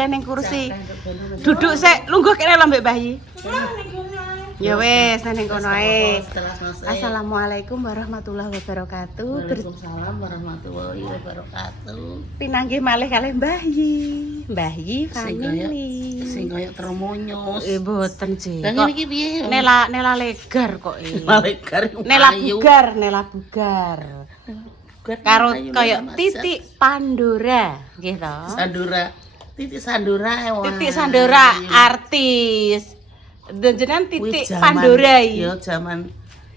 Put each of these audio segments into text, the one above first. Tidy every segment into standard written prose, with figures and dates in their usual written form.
mulai ning kursi. Duduk sik, lungguh kene lho mbek bayi. Ya wis ning kono ae. Assalamualaikum warahmatullahi wabarakatuh. Waalaikumsalam warahmatullahi wabarakatuh. Pinanggih malih kalih Mbah Yi. Mbah Yi family. Sing kaya tremonyos. Mboten sih. Lah ngene iki piye? Nela legar kok iki. Nela bugar. Karo kaya titik Pandora nggih to. Titik Sandora. Titik Sandora artis. Jenengan titik Pandora iki. Ya zaman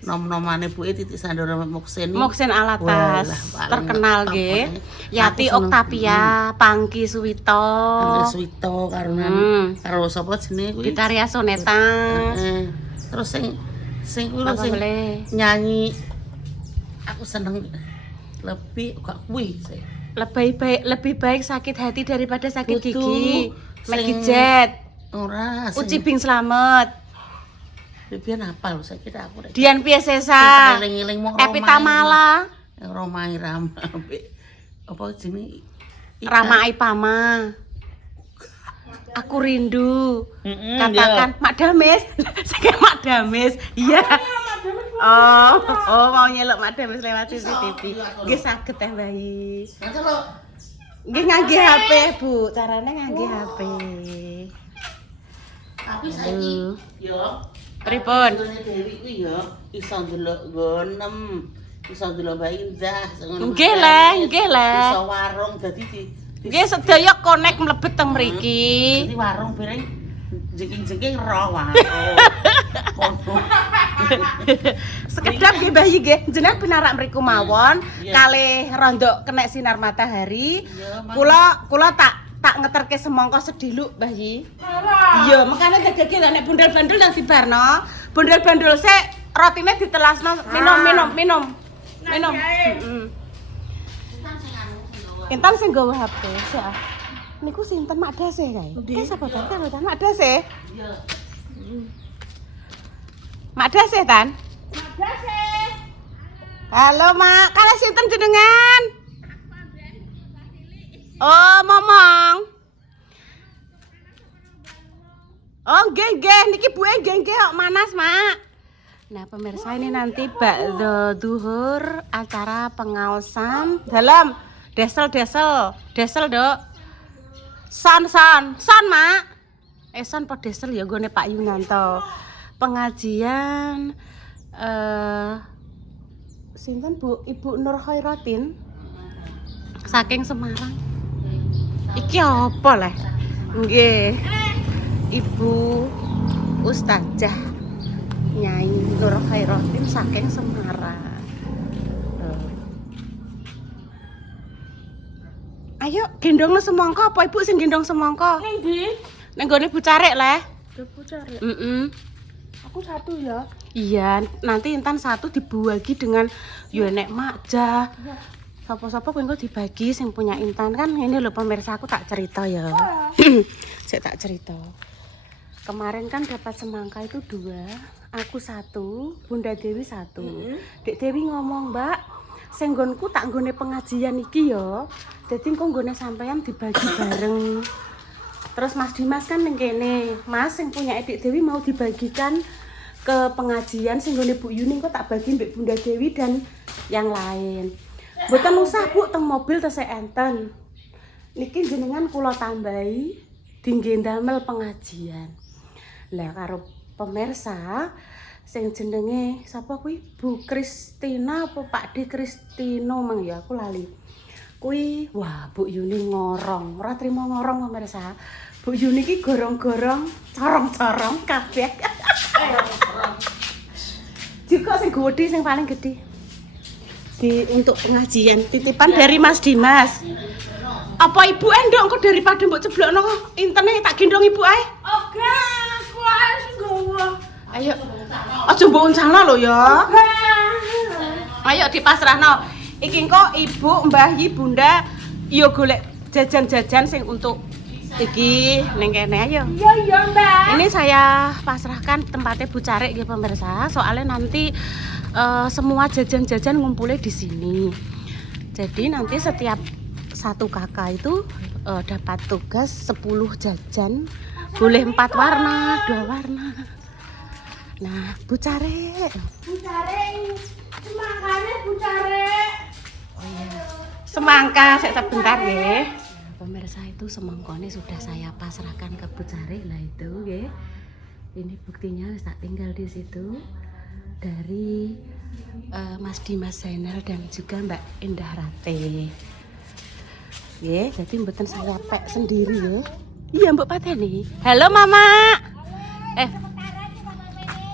nom-nomane buke titik Sandora Muksin. Muksin Alatas terkenal nggih. Yati Oktavia, Pangki Suwito. Suwito karunan karo sapa jenenge kuwi? Gitaria Soneta. Terus sing kuwi lho sing nyanyi aku seneng lebih gak kuwi sih. Lebih baik sakit hati daripada sakit gigi. Maggie Jet. Ora. Uci Bing Slamet. Biyen apa lho saiki aku. Dian Piesesa. Eling-eling mok Epi Tamala. Roma Irama. Apa jenenge? Rama Aipama. Aku rindu. Katakan Mak Damis. Sing Mak Damis. Iya. Oh, mau nyeluk Mak Damis lewat CCTV. Nggih saged teh bayi. Nggih ngangge HP, Bu. Carane ngangge HP. Tapi saiki yo pripun? Dewi kuwi yo iso ndelok gonem, iso ndelok Mbak Indah ngono. Nggih le. Iso warung dadi nggih sedaya konek mlebet teng mriki. Dadi warung bareng jengking-jengking ro warung. Sekedap nggih Mbah Yi nggih, jenengan pinarak mriku mawon kalih rondok kenek sinar matahari. Kula tak ngeterke semangka sediluk Mbah Yi. Iya, makane dagege nek bundel-bandel nang dibarno. Bundel-bandel sik rotine ditelasno minum. Heeh. Intan sing nggawa HP sik ah. Niku sinten Mak Dase kae? Ki sapa ta? Mak Dase. Iya. Mak Dase Tan? Mak Dase. Halo Mak, kalih sinten jenengan? Oh, Momong. Oh, nggih, niki buke nggih kok manas, Mak. Nah, pemirsa ini nanti bakdo duhur acara pengaosan dalam desel, Dok. Son, Mak. Son po desel ya gone Pak Yunanto. Pengajian sinten Bu Ibu Nur Khairatin saking Semarang. Iki apa leh? Nggih. Ibu Ustazah Nyai Nur Khairatin saking Semarang. Ayo gendongno semangka apa Ibu sing gendong semangka? Ning ndi? Ning gone Bu Carek leh. Bu Carek. Aku satu ya. Iya, nanti Intan satu dibagi dengan yo nek Makjah. Sapa-sapa kuwi engko dibagi sing punya Intan kan ini lho pemirsa aku tak cerita ya. Saya tak cerita. Kemarin kan dapat semangka itu 2, aku 1, Bunda Dewi 1. Dek Dewi ngomong, "Mbak, sing nggonku tak nggone pengajian iki ya. Dadi engko nggone sampean dibagi bareng." Terus Mas Dimas kan ning kene. Mas sing punya Dek Dewi mau dibagikan ke pengajian sing nggone Bu Yuni kok tak bagi mbek Bunda Dewi dan yang lain. Mboten usah Bu teng mobil tesih enten. Niki jenengan kula tambahi dingge ndamel pengajian. Lah karo pemirsa sing jenenge sapa kuwi Bu Kristina apa Pak D Kristino mang ya aku lali. Kuwi wah Bu Yuni ngorong, ora trimo ngorong pemirsa. Bu Yuni ki gorong-gorong, corong-corong kabeh. Juga sing gede sing paling gede. Untuk pengajian titipan dari Mas Dimas. Apa Ibu endok kok daripada mbok ceblokno intene tak gendong Ibu ae? Oke, aku ae sing nggawa. Ayo. Aja mbok uncalno lho ya. Ayo dipasrahno. Iki kok Ibu, Mbah Yi, Bunda yo golek jajan-jajan sing untuk iki ning kene ayo. Iya, Mbak. Ini saya pasrahkan tempatnya Bu Carek ya pemirsa. Soalnya nanti semua jajan-jajan ngumpulnya di sini. Jadi nanti setiap satu kakak itu dapat tugas 10 jajan, boleh 4 warna, 2 warna. Nah, Bu Care. Bu Care, semangkanya Bu Care. Oh iya. Semangka, sebentar ya. Pemirsa, itu semangkanya sudah saya pasrahkan ke Bu Care lah itu ya. Ini buktinya tak tinggal di situ dari Mas Dimas Zainal dan juga Mbak Indah Rate. Ya, jadi mboten saya pek sendiri ya. Iya, Mbak Pateni. Halo Mama.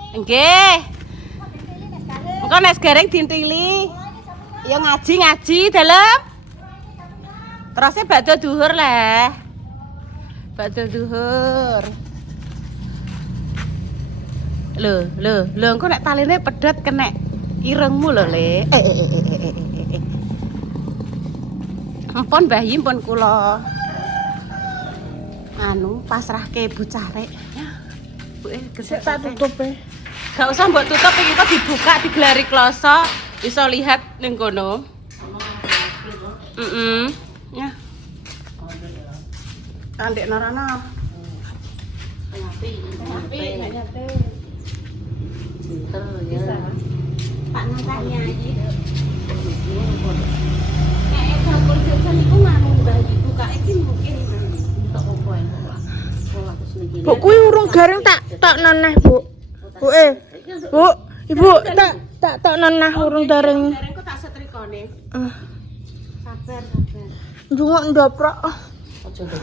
Nggih. Engko nek gareng dintili. Ya ngaji dalem. Terusnya bakdo duhur lah. Bakdo duhur. Lho, engko nek taline pedhot kena irengmu lho, Le. Ampun Mbah Yi, pun kula pasrahke Bu Care. Bu gesek tak tutup e. Gak usah mbok tutup, iki kok dibuka digelari kloso, iso lihat ning kono. Ya. Andek narana. Nyate. Bisa. Pak nangkanya aja. Nek dapur jajan iku nganu Mbah Yi, buka iki mungkin tak opo en kok. Bu kuwi urung garing tak neneh, Bu. Bu, Ibu tak neneh urung garing. Garing kok tak setrikane. Sabar. Njungok ndoprak.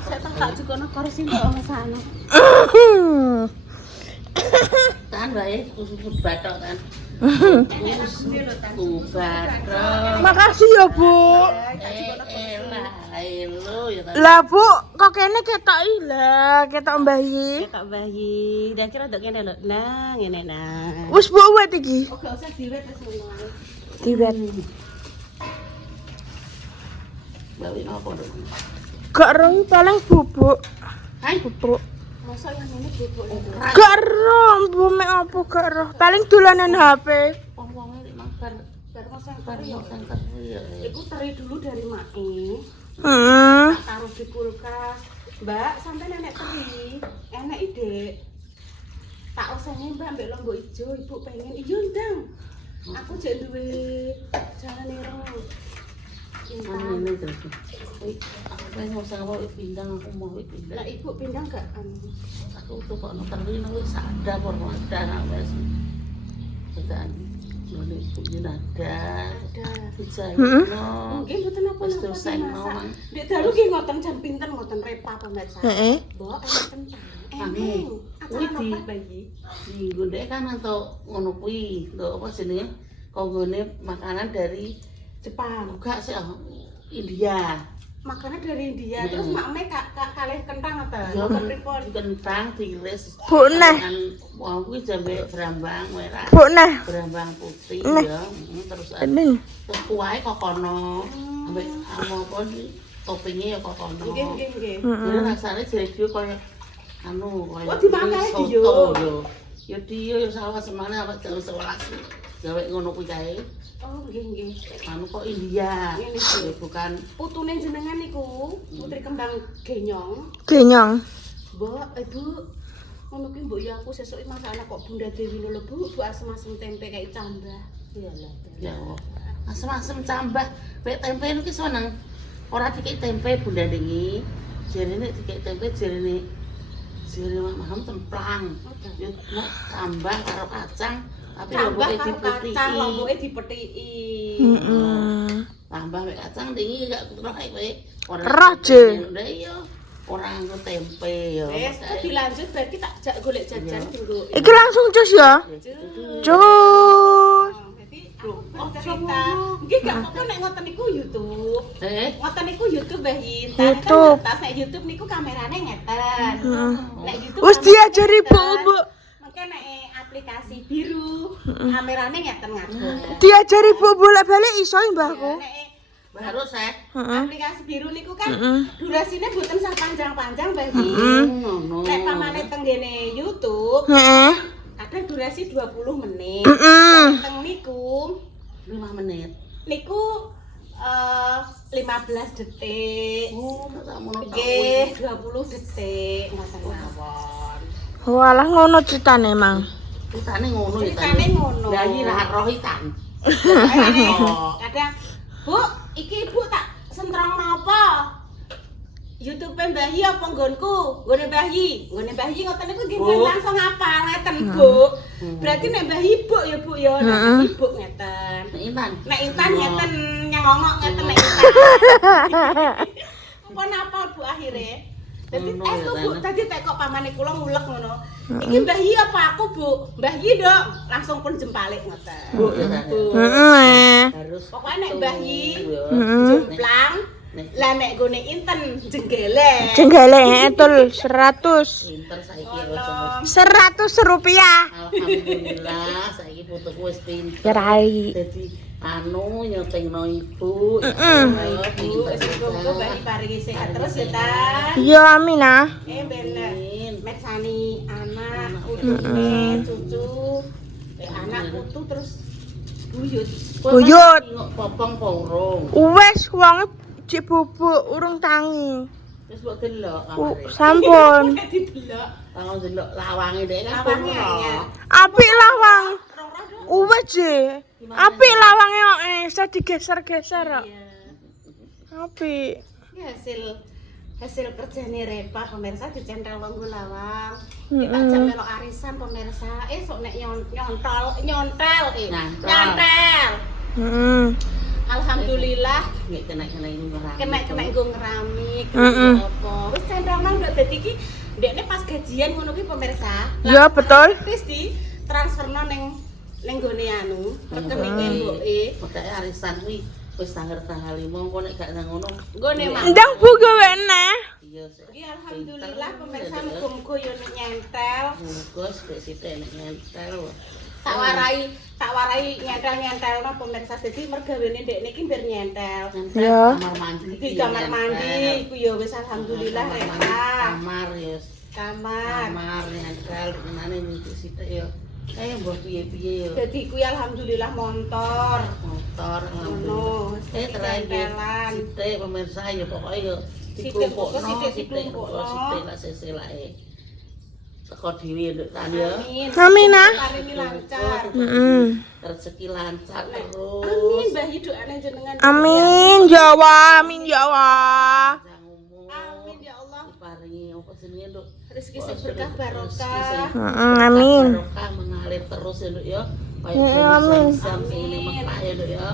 Saya tak jukono kursi kok sana. Tahan bae, usuput bathok kan. Bathok. Makasih ya, Bu. Lah, Bu, kok kene ketok ketok Mbah Yi. Ketok Mbah Yi. Dah kira ndok kene lho. Nah, ngene nah. Wis Bu wet iki. Oh, gak usah diwet wis ngono. Diwet. Bawi apa nduk? Gak roh paling bubuk. Hai, Bubuk. Masa yang ini bubuk itu. Gak roh, Bu mek apa gak roh. Paling dolanan HP. wong-wonge lek mabar Masa ya sangkar ya. Iku teri dulu dari Mae. Heeh. Taruh di kulkas. Mbak, sampai nenek teri. Enak ide. Tak usahnya Mbak ambek lombok ijo, Ibu pengen ijo ndang. Aku jek duwe jalan ireng. Ini terus. Aku pengen usah wae pindang, aku mau pindang. Lah Ibu pindang gak Aku tuh kok nonton ini wis ada por ada nak wis. Pesan. Jadi punya ada. Bisa. Mungkin mboten napa-napa. Terus saya mau mang. Dek dalu ki ngoten jam pinten ngoten repa pemirsa. Heeh. Mbok enak kentang. Amin. Kuwi di bayi. Minggu dek kan atau ngono kuwi, lho apa jenenge? Konggone makanan dari Jepang. enggak sih India. Makanan dari India. Terus makme kalih kentang apa? Ya Ngoten pripun? kentang diiris. Bu neh. Wong kuwi jambe brambang merah. Bu neh. Brambang putih Neh. ya. Terus Ini. terus kuwahe kokono. Ambek apa toppingnya ya kokono. Nggih. Jadi rasanya jadi dia kayak anu kayak Oh, dimakan soto yo. yo. Ya dia yo salah semana apa jam 11. Gawe ngono kuwi kae. Oh, nggih. Anu kok India. Ini sih. Bukan Putune jenengan niku putri kembang genyong. Genyong. Mbok, Ibu ngono ki mbok ya aku sesuk masak kok Bunda Dewi lho Bu, Bu asem-asem tempe kayak cambah. Iyalah. ya asem-asem cambah. Pek tempe iki seneng. Ora dikek tempe Bunda Dengi. Jarene dikek tempe jarene maham templang. Yo mau tambah karo kacang, tapi Tambah lomboke karo diputiki. kacang, lomboke dipethiki. Heeh. Tambah mek kacang dingi gak roh kowe. Roh, Je. Lah iya. Ora nggo tempe ya. Wes, dilanjut berarti tak jak golek jajan dulu. Iki langsung cus ya. Cus. Jadi aku cerita. Nggih gak apa-apa nek ngoten niku YouTube. Ngoten niku YouTube Mbah Yin. YouTube. Tas nek YouTube niku kamerane ngeten. Nek YouTube Wis diajari Bu. Mengke nek aplikasi biru kamerane ngeten ngadeg. Diajari Bu bolak-balik iso Mbahku. Nek Baru saya. aplikasi biru niku kan durasine boten sak panjang-panjang Mbah Yin. Ngono. Nek pamane tenggene YouTube Heeh. ada durasi 20 menit. Heeh. Teng niku 5 menit. niku 15 detik. Oh, tak mono Nggih, 20 detik ngoten mawon. Walah ngono ceritane, Mang. Ceritane ngono ya. Ceritane ngono. Lah iki ra roh ikan. Kadang, Bu, iki Ibu tak sentrong napa? YouTube Mbah Yi apa nggonku? Nggone Mbah Yi. Nggone Mbah Yi ngoten niku nggih Bu. langsung ngapal ngeten, Bu. Berarti nek Mbah Yi Bu ya, Bu ya. Nek Mbah Yi Bu ngeten. Nek Intan. Nek Intan ngeten nyengongok ngeten nek Intan. Pun apal Bu akhire. Dadi Ngono eh ya, Bu, Tan. tadi tek kok pamane kula ngulek ngono. Iki Mbah Yi apa aku, Bu? Mbah Yi, Dok. Langsung pun jempalik ngoten. Bu ya. Tan. Bu. Heeh. Harus. Pokoknya nek Mbah Yi Heeh. jomplang, lah nek gone Inten jenggele. Jenggale etul 100. Pinter saiki Ono. 100 rupiah. Alhamdulillah saiki putuku wis pinter. Cerai. Dadi anu nyotingno ibu. Heeh. Bu, semoga Mbah Yi paringi sehat terus ya, Tan. Ya amin ah. Bener. Amin. Meksani anak, utune, cucu, anak putu terus buyut. Buyut. Tengok popong apa urung. Wes wonge cek bubuk urung tangi. Wis mbok delok kamare. Sampun. Didelok. Tangon delok lawange dhek kan. Lawange pura. ya. Apik lawang. Rora dong. Wes je. Apik lawange kok bisa digeser-geser kok. Iya. Apik. Ini hasil kerjanya Repa pemirsa di channel Longgo Lawang. Kita aja melok arisan pemirsa. Sok nek nyontel. Nyantel. Heeh. Alhamdulillah Nggih kena-kena ini ngerang. kena nggo ngerami, Heeh. kena apa. Wis channel nang ndak dadi iki ndekne pas gajian ngono ki pemirsa. Ya betul. Wis di transferno ning gone anu, rekeninge mboke. Makanya arisan kuwi wis tanggal 5 kok nek gak nang ngono. Gone mak. Ndang bu gawe neh. Iya sih. Iki alhamdulillah pemirsa muga-muga yo nek nyentel. Bungkus sithik nek nyentel. Tak warai nyentel-nyentelno pemirsa dadi mergawene ndekne iki biar nyentel. Ya. Kamar mandi. Di kamar mandi iku ya wis alhamdulillah Reka. Kamar ya. Kamar. Kamar nyentel ngene iki sithik ya. Mbok piye-piye ya. Dadi kuwi alhamdulillah motor. Motor Ngono. terakhir Tempelan. sithik pemirsa ya pokoke ya Sithik, dikumpulno sithik, sithik dikumpulno. sithik lah seselake. Teko dhewe nduk kan ya. Amin. Amin, ah. Paringi lancar. Heeh. Rezeki lancar terus. Amin Mbah Yi doane jenengan. Amin ya Allah, amin ya Allah. Jangan ngomong. Amin ya Allah. Diparingi apa jenenge nduk? Rezeki sing berkah barokah. Heeh, amin. Barokah mengalir terus ya nduk ya. Amin. Sam ini mekah ya nduk ya.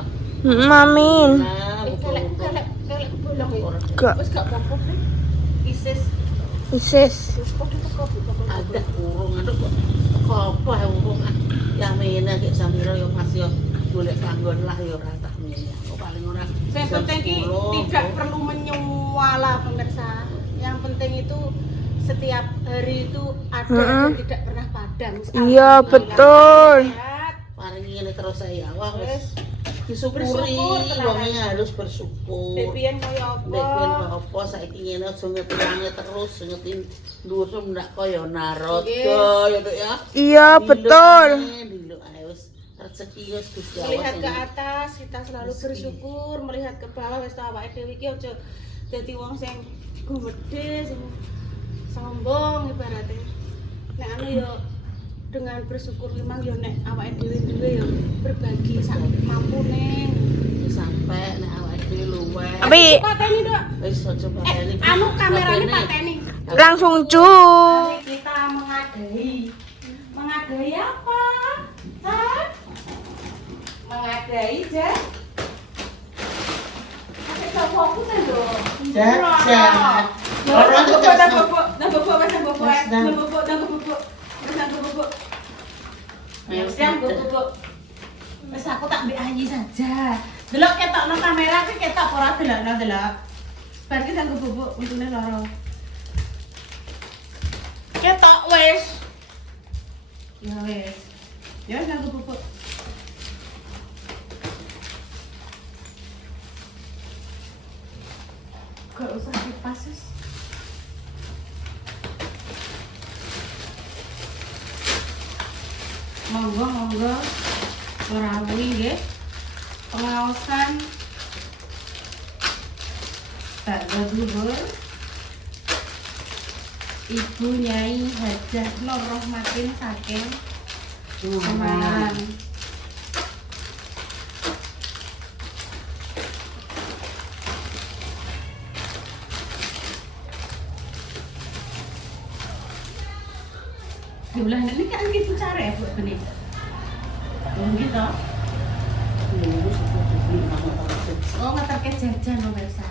Heeh, amin. Nah, Kelek bolong ya. Gak Wis gak apa-apa. Bre. Isis. isis. Wis kok teko ada urung aduh kok apa ya urung ya mena kayak samira yo Mas yo golek panggon lah yo ora tak mena kok paling ora Yang penting ki tidak perlu menyuala pemirsa. Yang penting itu setiap hari itu ada dan tidak pernah padam. Iya, betul. Sehat. paling ngene terus saya wah Wis wis disyukuri bersyukur tenan. wongnya harus bersyukur Depian kaya Nek ben apa? apa saiki ngene aja ngetirane terus ngetin dhuwur ndak kaya narada Nggih. ya Dok ya. Iya, betul. Dulu ae wis rezeki wis Gusti Allah. Melihat ke sing- atas kita selalu bersyukur, melihat ke bawah wis tak awake dhewe iki aja dadi wong sing gumedhe, sing sombong ibaratnya. Nek anu yo dengan bersyukur memang yo nek awake dhewe yo berbagi sak mampune. sampai nek awake dhewe luweh. Tapi Pateni, Dok. Wis aja pateni. Anu kameranya pateni. langsung cus. Mari kita mengadai. Mengadai apa? Hah? Mengadai, Jan? Ada fokus kan, Dok? Jajan. Orang tuh tuh kesel. Wes aku tak mbek Ayi saja. Delok ketokno kamera ki ketok ora delokno delok. Bar ki sanggo bubuk untune loro. Ketok wes. Ya wes. Ya sanggo bubuk. Gak usah dipasus. Monggo rawuhi nggih. Pengaosan bakso zuhur Ibu Nyai Hajah Nur Rohmatin saking Semarang. Di bulan ini kan gitu cara ya Bu benih. Gitu. Oh ngeterke jajan pemirsa.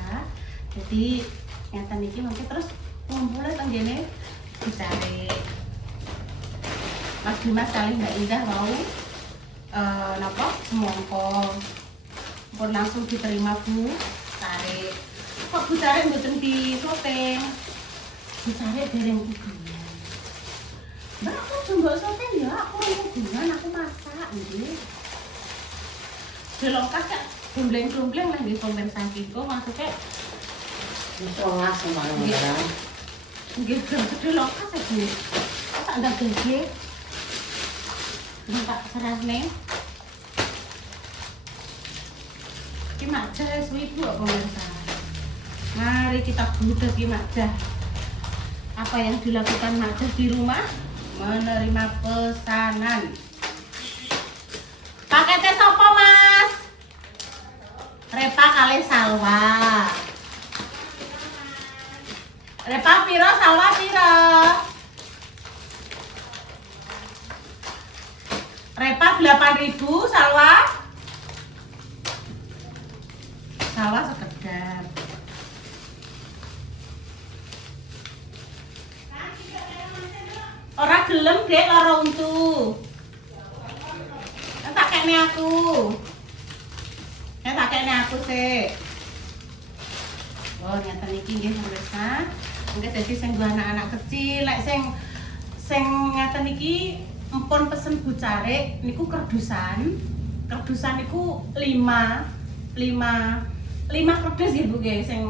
Jadi nyata niki mungkin terus ngumpulnya tanggane dicari. Mas Dimas kali Mbak Indah mau napa semongko. Pun langsung diterima Bu tarik. Kok Bu tarik mboten di syuting. Dicari dereng hubungan. Mbak aku coba syuting ya, aku hubungan aku masak nggih. Delokak kak gembleng-gembleng lah nggih kompensasi kok maksudnya Solas sembarang. nggih delokak saja. Tak ada gede. Tak serahne. Ki Makjah ibu apa pemirsa. Mari kita budek Ki Makjah. Apa yang dilakukan Makjah di rumah? Menerima pesanan. Paketnya sopo Mas? Repa kali salwa. Repa piro, salwa piro? Repa 8.000, salwa? Salwa sekedar. Ora gelem Dek lara untu. Tak kene aku. Tak kene aku sih. Oh, nyata niki nggih pemirsa. Nggih dadi sing nggo anak-anak kecil, lek sing ngeten niki empun pesen Bu Carik niku kerdusan. Kerdusan niku 5 kerdus ya Bu nggih sing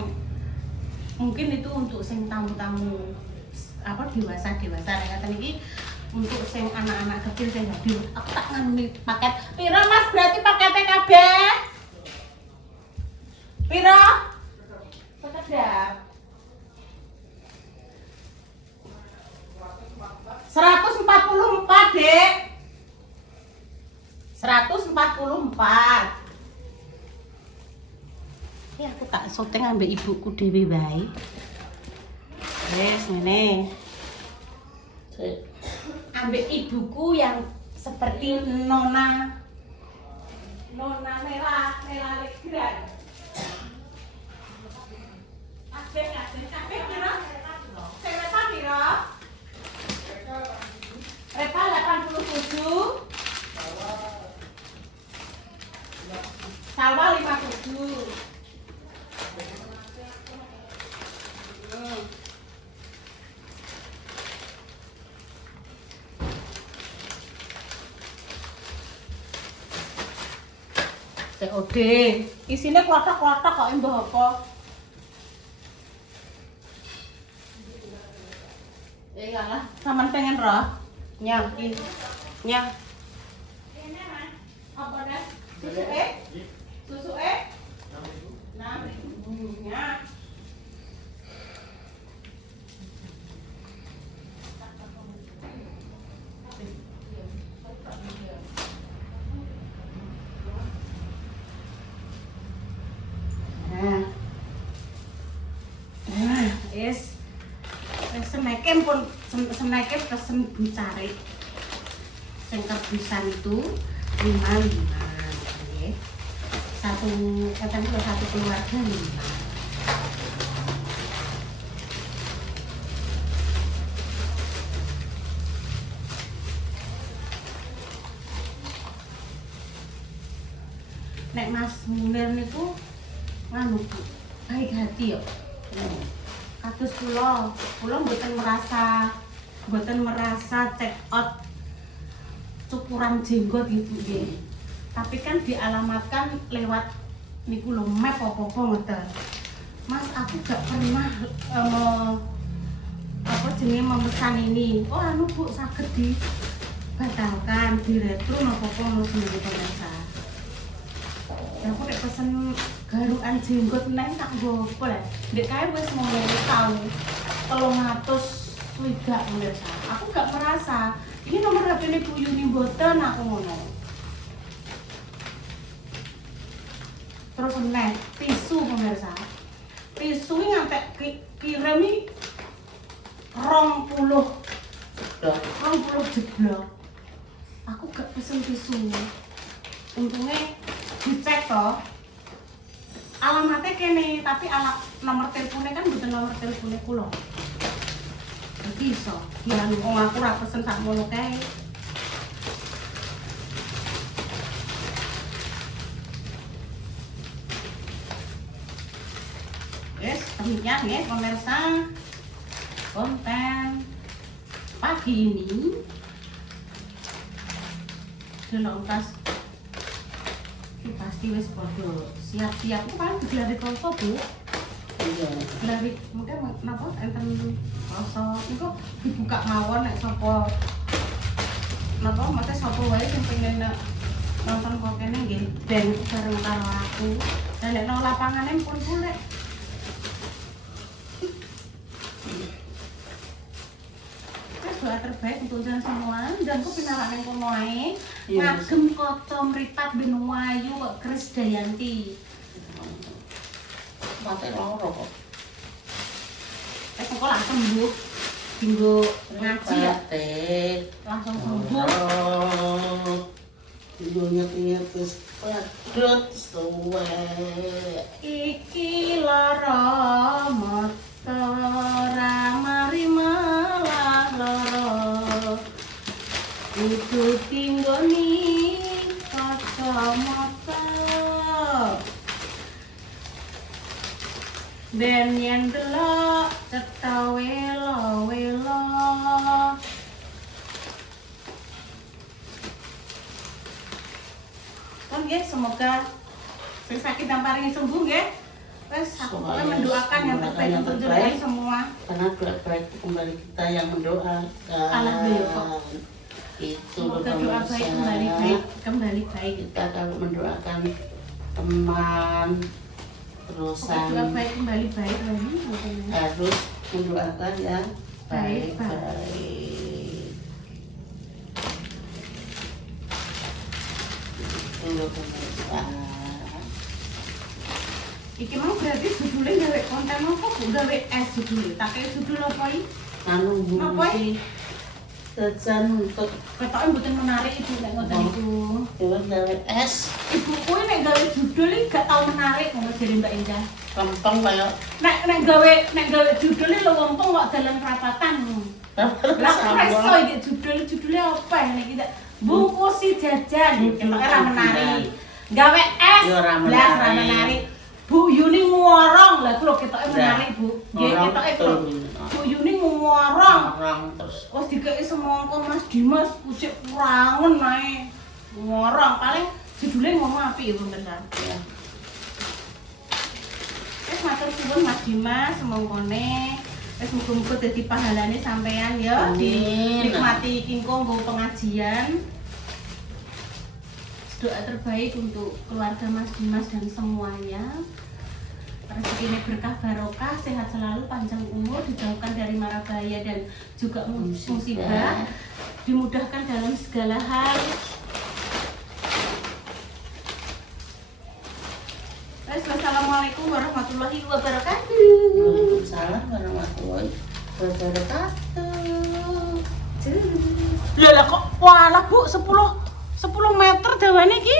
mungkin itu untuk sing tamu-tamu apa dewasa ngeten iki untuk sing anak-anak kecil sing gede. Aku tak ngambil paket. Piro Mas berarti paketnya kabeh? Piro? Sekedap. 144, Dek. 144. Ya aku tak syuting ambek ibuku dhewe wae. Wes ngene. Ambek ibuku yang seperti Nona Mela Legran. Kabeh piro? Sing Repa piro? Repa 87. Salwa 57. COD. Isine klothok-klothok kok mbah apa? Iyalah, sampean pengen roh? Nyah, iki. Nyah. Apa dah? Susuke? Susuke? 6.000. Nyah. Yes. Seneken pun seneken pesen Bu Carik. Sing kerdusan itu 5. Nggih. Satu keluarga 5. Nek Mas Munir niku nganu Bu, baik hati yo. Kados kula mboten merasa check out cukuran jenggot gitu nggih. Tapi kan dialamatkan lewat niku lho map apa-apa ngoten. Mas aku gak pernah memesan ini. Oh anu Bu saged dibatalkan, diretro napa-apa ngono pemirsa. Ya aku nek pesen garukan jenggot neng tak nggo apa ya? Ndek kae wis mulai tahu 300 swidak pemirsa. Aku gak merasa. Ini nomor HP-ne Bu Yuni mboten aku ngono. Terus neh tisu pemirsa. Tisu ini ngantek kirim iki 20 jeblok. Aku gak pesen tisu. Untungnya dicek toh. Alamatnya kene, tapi nomor teleponnya kan bukan nomor teleponnya kula. Jadi iso. Ya wong aku ora pesen sak ngono kae. Yes, demikian ya pemirsa konten pagi ini. Delontas pasti wis podo siap-siap ku paling digelari kloso Bu. Iya. Gelari mungkin napa enten kloso iku dibuka mawon nek sapa napa mate sapa wae sing pengen nonton kok kene nggih ben bareng karo aku. Dan nek nang lapangane pun boleh. Doa terbaik untuk jalan semua dan aku pinarak neng kono ae ngagem kaca mripat ben wayu kok Krisdayanti Mate loro kok. Sekolah sembuh minggu ngaji ya langsung sembuh Ingat-ingat wis padhot suwe. iki lara motora mari malah lara kudu tinggoni kacamata ben yen delok cetha welo-welo kan nggih semoga sing sakit dan paringi sembuh nggih. Wes aku pokoknya mendoakan yang terbaik untuk jenengan semua. Karena doa baik kembali kita yang mendoakan. Alhamdulillah. Itu Semoga doa baik kembali baik. Kita kalau mendoakan teman terus Semoga doa baik kembali baik lagi. harus mendoakan yang Baik. baik-baik. Itu pemirsa. Iki mau berarti judulnya gawe konten apa Bu? Gawe judulnya. Tak kayak judul apa iki? Anu Apa iki jajan untuk Ketoknya mboten menarik Ibu nek ngoten iku. dewan gawe es Ibu kuwi nek gawe judul iki gak tau menarik ngono jare Mbak Indah. kempeng kayak Nek gawe judulnya lo wempeng kok dalam perapatan. Lah presto iki judulnya apa ya nek kita bungkusi jajan ketok ora menarik. Gawe es Ya, ora blas ora menarik. menarik. Bu Yuni ngorong lah kulo ketoke menarik Bu. Nggih Ngorong ketoke betul. Bu Yuni ngorong. orang terus Wes dikeki semongko Mas Dimas kucik kurangen ae. Ngorong paling judulnya ngomong apik ya pemirsa. ya Wes matur suwun Mas Dimas semongkone. Wes muga-muga dadi pahalane sampean ya Amin. dinikmati kingko nggo pengajian. Doa terbaik untuk keluarga Mas Dimas dan semuanya. Rezekinya berkah barokah, sehat selalu, panjang umur, dijauhkan dari mara bahaya dan juga musibah, dimudahkan dalam segala hal. Assalamualaikum warahmatullahi wabarakatuh. Waalaikumsalam warahmatullahi wabarakatuh. Lah kok walah Bu 10 meter dawane iki.